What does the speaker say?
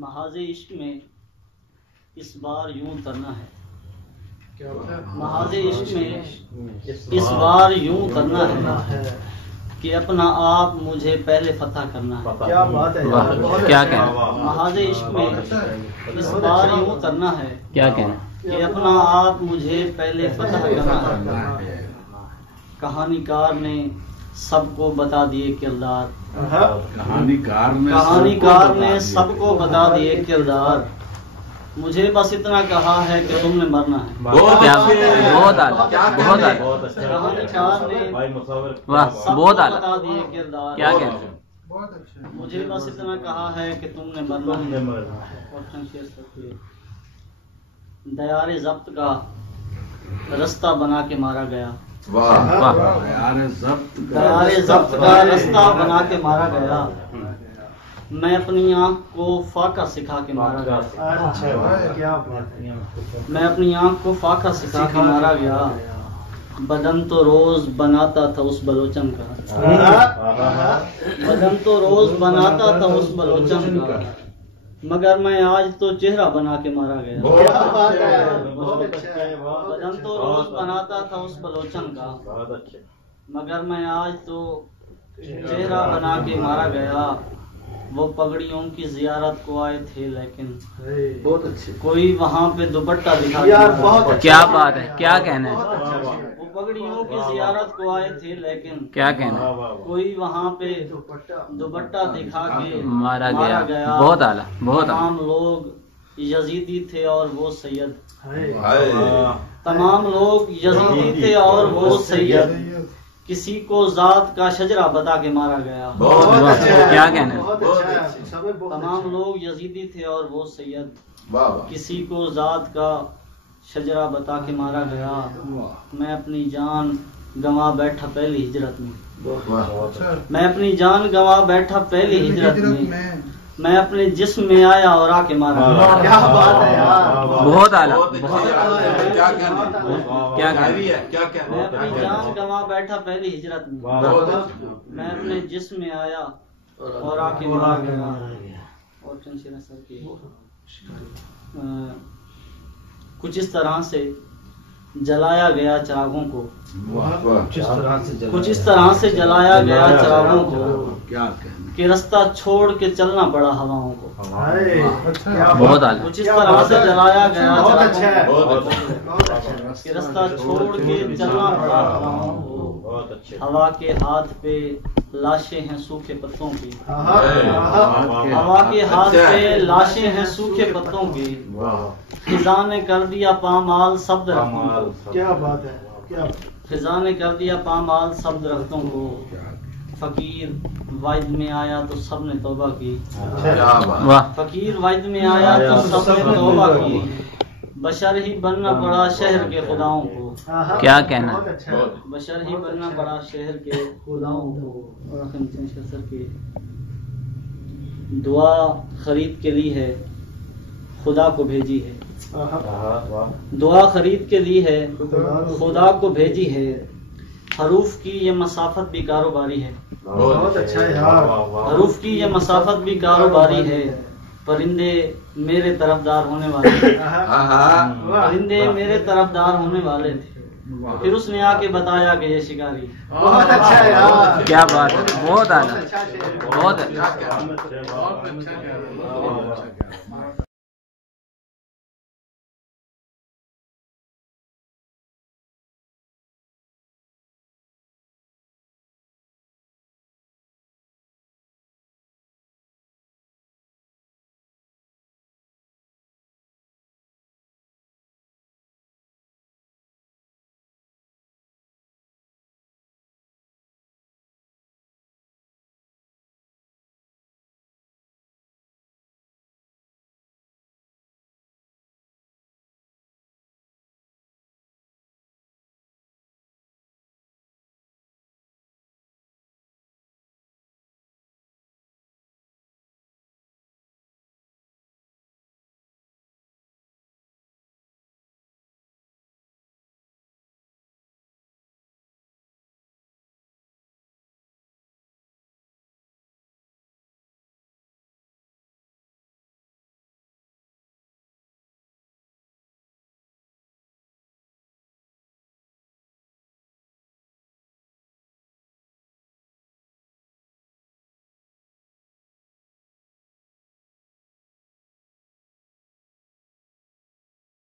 محاذ عشق میں اس بار یوں کرنا ہے، محاذ عشق میں اس بار یوں کرنا ہے کہ اپنا آپ مجھے پہلے فتح کرنا ہے۔ کیا بات ہے، کیا کہنا؟ محاذ عشق میں اس بار یوں کرنا ہے کیا کہنا؟ کہ اپنا آپ مجھے پہلے فتح کرنا ہے۔ کہانی کار نے سب کو بتا دیے کردار، کہانی کار نے سب کو بتا دیے کردار، مجھے بس اتنا کہا ہے کہ تم نے مرنا ہے۔ بہت اعلیٰ، بہت اعلیٰ، بہت اعلیٰ، کہانی کار نے واہ، سب کو بہت اعلیٰ، بتا دیے کردار، کیا کہنا؟ مجھے بس اتنا کہا ہے کہ تم نے مرنا ہے۔ دیار ضبط کا رستہ بنا کے مارا گیا، دیار ضبط کا رستہ بنا کے مارا گیا، میں اپنی آنکھ کو فاقہ سکھا کے مارا گیا، میں اپنی آنکھ کو فاقہ سکھا کے مارا گیا، بدن تو روز بناتا تھا اس بلوچن کا، بدن تو روز بناتا تھا اس بلوچن کا، مگر میں آج تو چہرہ بنا کے مارا گیا، بدن تو روز بناتا تھا اس بلوچن کا، مگر میں آج تو چہرہ بنا کے مارا گیا، وہ پگڑیوں کی زیارت کو آئے تھے لیکن بہت اچھے، کوئی وہاں پہ دوپٹہ دکھا کیا بات ہے، کیا کہنا ہے؟ وہ پگڑیوں کی زیارت کو آئے تھے لیکن کیا کہنا؟ کوئی وہاں پہ دوپٹہ دکھا کے مارا گیا، بہت اعلیٰ، بہت اعلیٰ، تمام لوگ یزیدی تھے اور وہ سید، تمام لوگ یزیدی تھے اور وہ سید، کسی کو ذات کا شجرہ بتا کے مارا گیا، کیا کہنا ہے؟ تمام لوگ یزیدی تھے اور وہ سید، کسی کو ذات کا شجرہ بتا کے مارا گیا، میں اپنی جان گنوا بیٹھا پہلی ہجرت میں، میں اپنی جان گنوا بیٹھا پہلی ہجرت میں، میں اپنے جسم میں آیا اور آ کے مارا گیا، کیا بات ہے یار، بہت اعلیٰ، کیا میں اپنی جان گنوا بیٹھا پہلی ہجرت میں، میں اپنے جسم میں آیا اور آ کے مارا گیا، اور چنشیر سر کی کچھ اس طرح سے جلایا گیا چراغوں کو، کچھ اس طرح سے جلایا گیا چراغوں کو کہ رستہ چھوڑ کے چلنا پڑا ہواؤں کو، بہت اعلیٰ، کچھ اس طرح سے جلایا گیا چراغوں کو کہ رستہ چھوڑ کے چلنا پڑا ہواؤں کو، ہوا کے ہاتھ پہ لاشیں ہیں سوکھے پتوں کی، ہوا کے ہاتھ پہ لاشیں ہیں سوکھے پتوں کی، خزاں نے کر دیا پامال سب درختوں کو، کیا بات ہے، خزاں نے کر دیا پامال سب درختوں کو، فقیر وعد میں آیا تو سب نے توبہ کی، واہ، فقیر وعد میں آیا تو سب نے توبہ کی، بشر ہی بننا پڑا شہر کے خداؤں کو، کیا کہنا؟ بشر ہی بننا پڑا شہر کے خداؤں کو، اور سر کی دعا خرید کے لی ہے خدا کو بھیجی ہے، دعا خرید کے لی ہے خدا کو بھیجی ہے، حروف کی یہ مسافت بھی کاروباری ہے، بہت اچھا ہے یار، حروف کی یہ مسافت بھی کاروباری ہے، پرندے میرے طرفدار ہونے والے تھے، پرندے میرے طرفدار ہونے والے تھے، پھر اس نے آ کے بتایا کہ یہ شکاری، بہت اچھا ہے یار، کیا بات ہے، بہت اعلیٰ، بہت اچھا۔